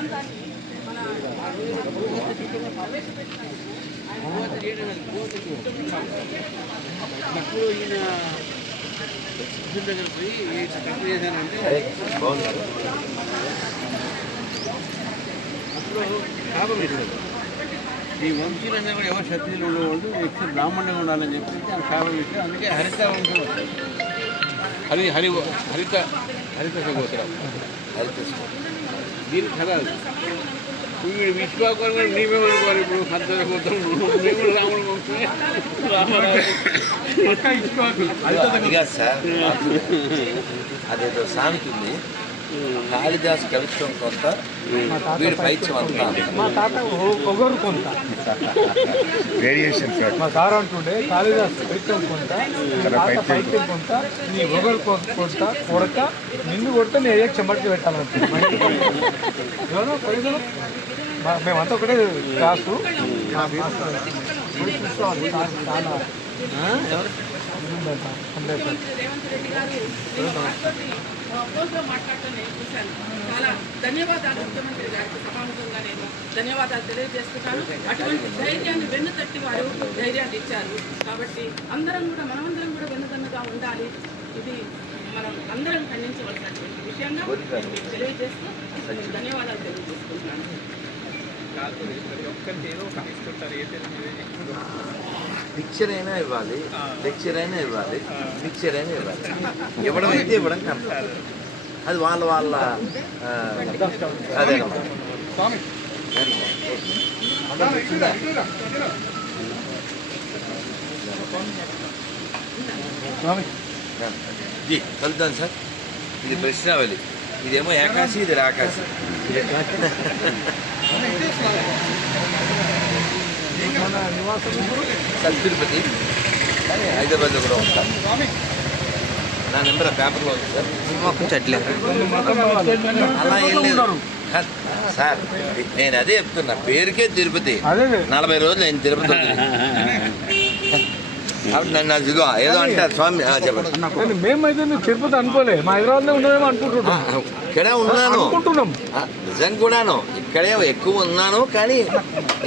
సిద్ధాంతాన్ని మన ప్రవేశపెట్టిన ఇప్పుడు ఈయన దగ్గర పోయి ఈ చేశానంటే అప్పుడు శాపం ఇచ్చాడు ఈ వంశీలన్నీ కూడా ఎవరు క్షత్రియులు ఉండేవాళ్ళు ఎక్కువ బ్రాహ్మణులు ఉండాలని చెప్పి ఆయన శాపం ఇచ్చాడు అందుకే హరిత వంశం. హరి హరి హరిత హరిత గోత్రం హరిత కథ అది. వీడు విశ్వాకర్ కూడా నీవేమనుకోవాలి ఇప్పుడు హరిత గోత్రం మేము రాముడు వంశమే రామరాజు అది కాదు సార్ అదేదో సామెత ఉంది కాళిదాస్ కవిత్వం కొంత వీడి పైత్యం అంతా. మా తాత పొగరు కొంత. వేరియేషన్ సార్ మా సార్ అంటుండే కాళిదాస్ పైత్యం కొంత తాత పైత్యం కొంత. నీ ఒగరు కొ- కొంత కొడక నిన్ను కొడితే నీ అయ్యే చెమటికి పెట్టాలంటే ఎవరో? మేమంతా ఒకటే క్లాసు. మా మాస్టర్ నేను ఫోన్లో మాట్లాడటం నేను చూశాను. చాలా ధన్యవాదాలు ముఖ్యమంత్రి గారికి సభాముఖంగా నేను ధన్యవాదాలు తెలియజేస్తున్నాను. అటువంటి ధైర్యాన్ని వెన్ను తట్టి వారు ధైర్యాన్ని ఇచ్చారు. కాబట్టి అందరం కూడా మనమందరం కూడా వెన్నుదన్నుగా ఉండాలి. ఇది మనం అందరం ఖండించవలసినటువంటి విషయంగా ప్రతి మీకు తెలియజేస్తూ నేను ఏ తెలియజేసుకుంటున్నాను పిక్చర్ అయినా ఇవ్వాలి లెక్చర్ అయినా ఇవ్వాలి పిక్చర్ అయినా ఇవ్వాలి. ఇవ్వడం అయితే ఇవ్వడం కరెక్ట్. అది వాళ్ళ వాళ్ళ అదే జీ కలుద్దాం సార్. ఇది ప్రశ్నావళి. ఇదేమో ఏకాశి ఇది రాకాశి. సార్ తిరుపతి కానీ హైదరాబాద్లో కూడా ఉంటా. నా నెంబర్ ఆ పేపర్లో ఉంది సార్. అలా ఏం లేదు. సార్ నేను అదే చెప్తున్నా. పేరుకే తిరుపతి. అదే. నలభై రోజులు నేను తిరుపతి నన్ను అదిగో ఏదో అంటారు స్వామి చెప్పండి. మేమైతే నువ్వు తిరుపతి అనుకోలే. మా హైదరాబాద్లో ఉండేమో అనుకుంటున్నాం ఇక్కడే ఉన్నాను. అనుకుంటున్నాం. నిజం కూడాను ఇక్కడే ఎక్కువ ఉన్నాను కానీ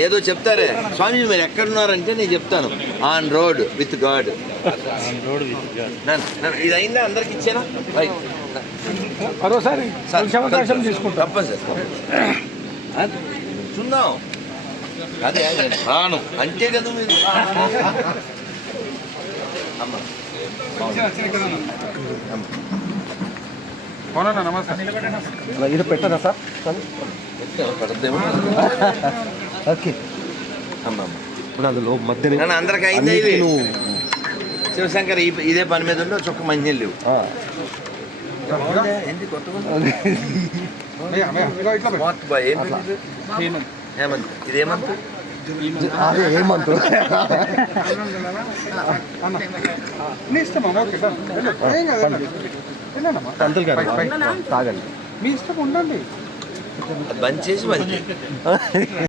ఏదో చెప్తారే. స్వామి మీరు ఎక్కడున్నారంటే నేను చెప్తాను. On road with God. ఇది అయిందా అందరికి ఇచ్చానా? రైట్ మరోసారి అవకాశం తీసుకుంటాం. తప్పని సార్ చూద్దాం అదే రాను. అంటే కదా మీరు. అమ్మ. ఇది పెట్టదా సార్? ఓకే. అమ్మ ఇప్పుడు అందులో మధ్యలో నన్ను అందరికి అయిందా ఇవి శివశంకర్ ఇదే పని మీద ఉండి చొక్క మంచి లేవు? హేమంత్ అదే ఏమంటారు గారు. తాగండి. అది బంద్ చేసి మంచి